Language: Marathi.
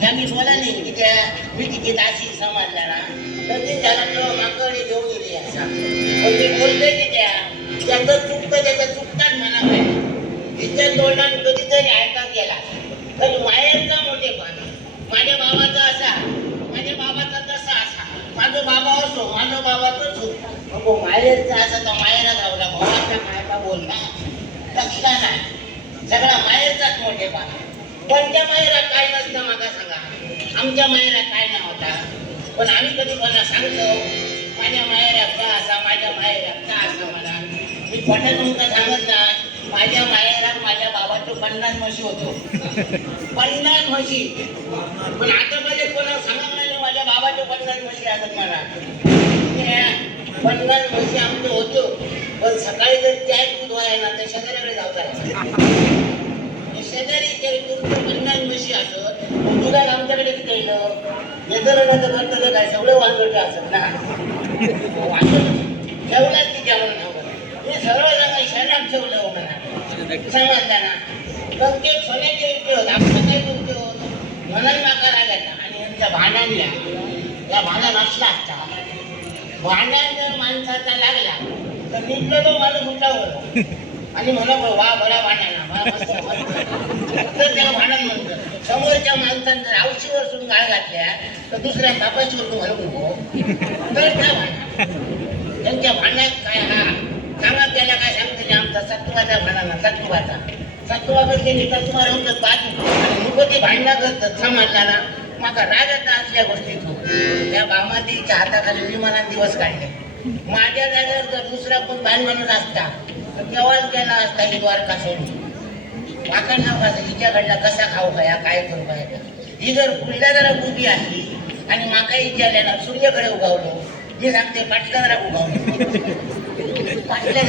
त्या मी बोलाली की त्या मी किती दासी ना. तर ते झालं तेव्हा माकडे घेऊन गेले असा पण मी की त्या त्याचं चुकतं त्याचं चुकतात म्हणा काय तिच्या तोंडाने कधीतरी ऐका गेला. तर माहेरचा मोठेपण. माझ्या बाबाचा असा माझ्या बाबाचा तसा असा. माझा बाबा असो माझा बाबा तसो नको माहेरचा असा तर माहेरा धावला भावाच्या मायका बोलला लक्षला नाही सगळा माहेरचाच मोठेपण. पण त्या माहेरात काय नसतं मागा आमच्या माहेरात काय नाही होता? पण आम्ही कधी कोणा सांगतो माझ्या माहेरात का असा? माझ्या माहेरात का असा? म्हणा मी खोटं तुमचं सांगत नाही माझ्या माहेरात माझ्या बाबाचं पन्नास म्हशी होतो. पन्नास म्हशी. पण आता मध्ये कोणाला सांगा नाही माझ्या बाबाचे पन्नास म्हशी असत मला. पन्नास म्हशी आमचे होतो. पण सकाळी जर चाय दूध व्हाय ना तर शेजाऱ्याकडे जाऊ शेजारी तरी तुमचं पन्नास म्हशी असत दुधाला आमच्याकडे किती येतं ना काय? सगळे वांगट असत ना. की जेवण सर्व जण शहरात ठेवलं हो म्हणा प्रत्येक सोन्याचे उपयोग काही उपयोग म्हणून माका रागायचा. आणि यांच्या भांडणल्या या असला असता भांडण जर माणसाचा लागला तर निघलं तो माणूस उठावर. आणि म्हणा वा बरा भांडण बरा मस्त मस्त तर त्याला भांडण म्हणतं समोरच्या माणसाने जर औशीवर सोडून गाळ घातल्या तर दुसऱ्या कापाशीवर तू घालू नको तर काय भांडण त्यांच्या भांडणात काय हा? सांगा त्याला काय सांगते आमचा सत्वाचा भांडणा सत्वाचा. सत्वाकडे म्हणजे त्यांनी तत्वा राहतात बाजू. आणि ते भांडणं करतात समाजाला. ना माका राग असल्या गोष्टीत त्या बामातीच्या हाताखाली विमानात दिवस काढले. माझ्या जागेवर जर दुसरा कोण बाण माणूस असता तर केव्हाच गेला असता ही द्वारका सोडून? माका नाव कसं हिच्याकडला कसा खाऊ खाया काय करू काय ही जर फुलल्या जरा बुद्धी आहे आणि माका विचारल्या सूर्यकडे सूर्याकडे उगावलो मी सांगते पाटला जरा उगावलो. पाटल्या